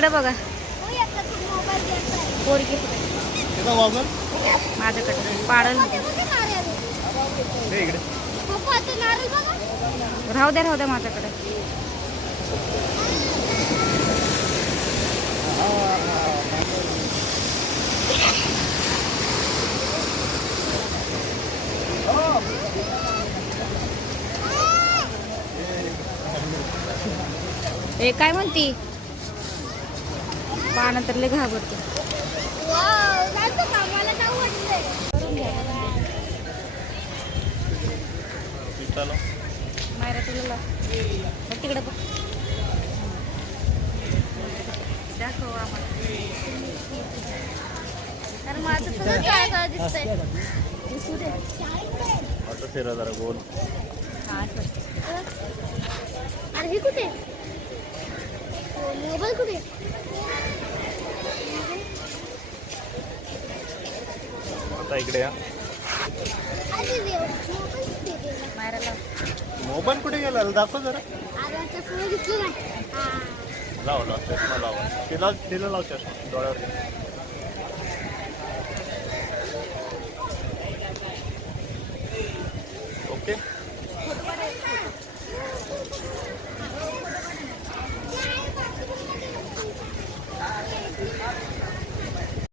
इकडे बघा. पोरगी माझ्याकडे. पाडल राहू द्या राहू द्या माझ्याकडे. हे काय म्हणती? पाहणं तर लय घाबरते. मायरा तुला तिकडे बघ. दाखव आम्हाला. माझं सगळं काळं दिसतंय? दिसू दे. आता फिरा जरा गोल हा असं. अरे हे कुठे? मोबाईल कुठे? आता इकडे या. मोबाईल कुठे गेला? दाखव जरा. लाव लाव चष्मा लाव. तिला तिला लाव चष्मा. डोळ्यावर ओके.